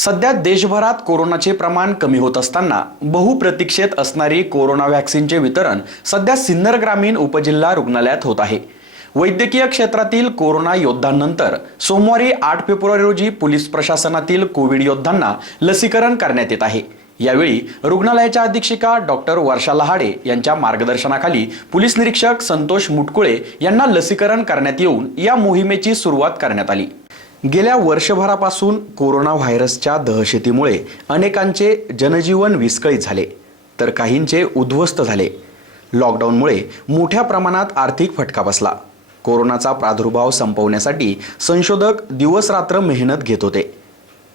सध्या देशभरात कोरोनाचे प्रमाण कमी होत असताना बहुप्रतीक्षेत असणारी कोरोना व्हॅक्सिनचे वितरण सध्या सिन्नर ग्रामीण उपजिल्हा रुग्णालयात होत आहे. वैद्यकीय क्षेत्रातील कोरोना योद्धांनंतर सोमवारी आठ फेब्रुवारी रोजी पोलीस प्रशासनातील कोविड योद्धांना लसीकरण करण्यात येत आहे. यावेळी रुग्णालयाच्या अधीक्षिका डॉक्टर वर्षा लहाडे यांच्या मार्गदर्शनाखाली पोलीस निरीक्षक संतोष मुटकुळे यांना लसीकरण करण्यात येऊन या मोहिमेची सुरुवात करण्यात आली. गेल्या वर्षभरापासून कोरोना व्हायरसच्या दहशतीमुळे अनेकांचे जनजीवन विस्कळीत झाले तर काहींचे उद्ध्वस्त झाले. लॉकडाऊनमुळे मोठ्या प्रमाणात आर्थिक फटका बसला. कोरोनाचा प्रादुर्भाव संपवण्यासाठी संशोधक दिवसरात्र मेहनत घेत होते.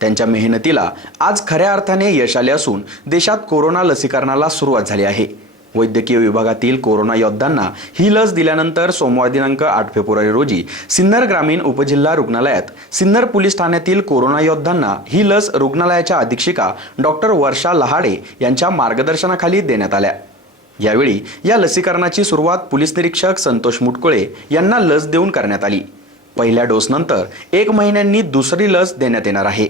त्यांच्या मेहनतीला आज खऱ्या अर्थाने यश आले असून देशात कोरोना लसीकरणाला सुरुवात झाली आहे. वैद्यकीय विभागातील कोरोना योद्धांना ही लस दिल्यानंतर सोमवार दिनांक आठ फेब्रुवारी रोजी सिन्नर ग्रामीण उपजिल्हा रुग्णालयात सिन्नर पोलीस ठाण्यातील कोरोना योद्धांना ही लस रुग्णालयाच्या अधीक्षिका डॉक्टर वर्षा लहाडे यांच्या मार्गदर्शनाखाली देण्यात आल्या. यावेळी या लसीकरणाची सुरुवात पोलीस निरीक्षक संतोष मुटकुळे यांना लस देऊन करण्यात आली. पहिल्या डोसनंतर एक महिन्यांनी दुसरी लस देण्यात येणार आहे.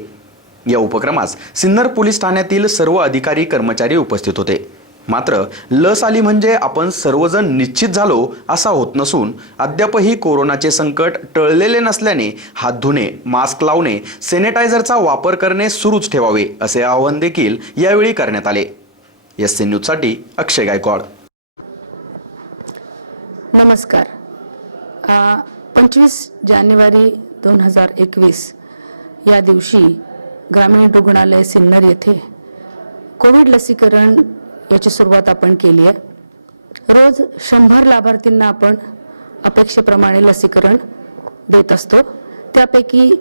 या उपक्रमास सिन्नर पोलीस ठाण्यातील सर्व अधिकारी कर्मचारी उपस्थित होते. मात्र लस आली म्हणजे आपण सर्वजण निश्चित झालो असा होत नसून अद्यापही कोरोनाचे संकट टळलेले नसल्याने हात धुणे मास्क लावणे सॅनिटायझरचा वापर करणे सुरूच ठेवावे असे आवाहन देखील यावेळी करण्यात आले. एस सी न्यूजसाठी अक्षय गायकवाड. नमस्कार. पंचवीस जानेवारी दोन हजार एकवीस या दिवशी ग्रामीण रुग्णालय सिन्नर येथे कोविड लसीकरण याची सुरुवात आपण केली आहे. रोज शंभर लाभार्थींना आपण अपेक्षेप्रमाणे लसीकरण देत असतो. त्यापैकी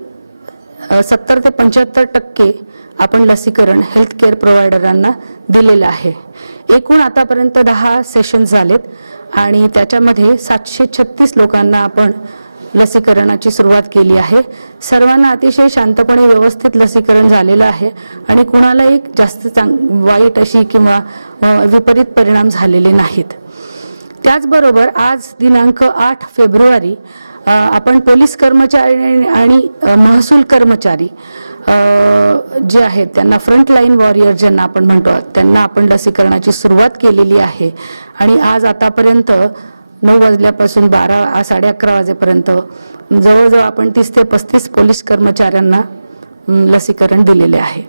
सत्तर ते पंच्याहत्तर टक्के आपण लसीकरण हेल्थ केअर प्रोव्हायडरांना दिलेलं आहे. एकूण आतापर्यंत दहा सेशन्स झालेत आणि त्याच्यामध्ये सातशे छत्तीस लोकांना आपण लसीकरणाची सुरुवात केली आहे. सर्वांना अतिशय शांतपणे व्यवस्थित लसीकरण झालेलं आहे आणि कुणालाही जास्त चांग वाईट अशी किंवा विपरीत परिणाम झालेले नाहीत. त्याचबरोबर आज दिनांक आठ फेब्रुवारी आपण पोलीस कर्मचारी आणि महसूल कर्मचारी जे आहेत त्यांना फ्रंटलाईन वॉरियर ज्यांना आपण म्हणतो त्यांना आपण लसीकरणाची सुरुवात केलेली आहे. आणि आज आतापर्यंत नऊ वाजल्यापासून बारा साडे अकरा वाजेपर्यंत. जवळजवळ आपण तीस ते पस्तीस पोलीस कर्मचाऱ्यांना लसीकरण दिलेले आहे.